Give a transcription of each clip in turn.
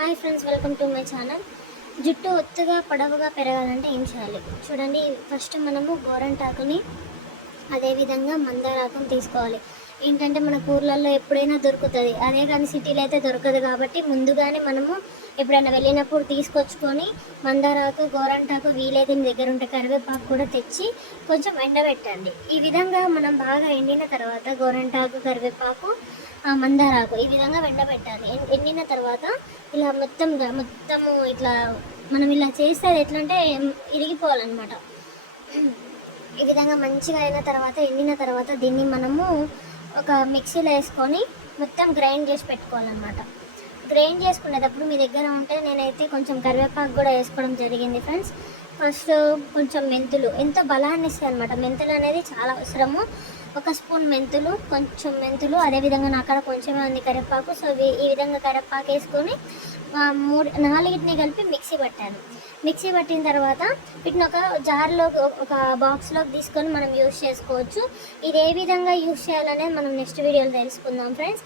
Hi friends, welcome to my channel. జుట్టు ఒత్తుగా పొడవుగా పెరగాలంటే ఏం చేయాలి చూడండి. ఫస్ట్ మనము గోరంటాకుని అదేవిధంగా మందారాకుని తీసుకోవాలి. ఏంటంటే మన ఊర్లలో ఎప్పుడైనా దొరుకుతుంది, అదే కానీ సిటీలో అయితే దొరకదు. కాబట్టి ముందుగానే మనము ఎప్పుడైనా వెళ్ళినప్పుడు తీసుకొచ్చుకొని మందారాకు, గోరంటాకు, వీలైతే మీ దగ్గర ఉంటే కరివేపాకు కూడా తెచ్చి కొంచెం ఎండబెట్టండి. ఈ విధంగా మనం బాగా ఎండిన తర్వాత గోరంటాకు, కరివేపాకు, మందారాకు ఈ విధంగా ఎండబెట్టాలి. ఎండిన తర్వాత ఇలా మొత్తము ఇట్లా మనం ఇలా చేస్తే అది ఎట్లా అంటే ఇరిగిపోవాలన్నమాట. ఈ విధంగా మంచిగా అయిన తర్వాత, ఎండిన తర్వాత దీన్ని మనము ఒక మిక్సీలో వేసుకొని మొత్తం గ్రైండ్ చేసి పెట్టుకోవాలన్నమాట. గ్రైండ్ చేసుకునేటప్పుడు మీ దగ్గర ఉంటే, నేనైతే కొంచెం కరివేపాకు కూడా వేసుకోవడం జరిగింది ఫ్రెండ్స్. ఫస్ట్ కొంచెం మెంతులు ఎంతో బలాన్ని ఇస్తాయి అనమాట. మెంతులు అనేది చాలా అవసరము. ఒక స్పూన్ మెంతులు, కొంచెం మెంతులు, అదేవిధంగా నా అక్కడ కొంచెమే ఉంది కరివేపాకు. సో ఈ విధంగా కరివేపాకు వేసుకొని నాలుగిటిని కలిపి మిక్సీ పట్టాను. మిక్సీ పట్టిన తర్వాత వీటిని ఒక జార్లో, ఒక బాక్స్లోకి తీసుకొని మనం యూస్ చేసుకోవచ్చు. ఇది ఏ విధంగా యూస్ చేయాలనేది మనం నెక్స్ట్ వీడియోలో తెలుసుకుందాం ఫ్రెండ్స్.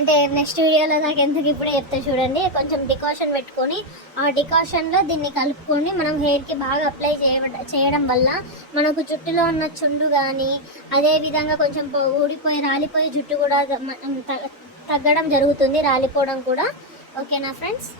అంటే నెక్స్ట్ వీడియోలో నాకు ఎందుకు ఇప్పుడే చెప్తా చూడండి. కొంచెం డికాషన్ పెట్టుకొని ఆ డికాషన్లో దీన్ని కలుపుకొని మనం హెయిర్కి బాగా అప్లై చేయడం వల్ల మనకు జుట్టులో ఉన్న చుండు కానీ, అదేవిధంగా కొంచెం రాలిపోయే జుట్టు కూడా తగ్గడం జరుగుతుంది, రాలిపోవడం కూడా. ఓకేనా ఫ్రెండ్స్?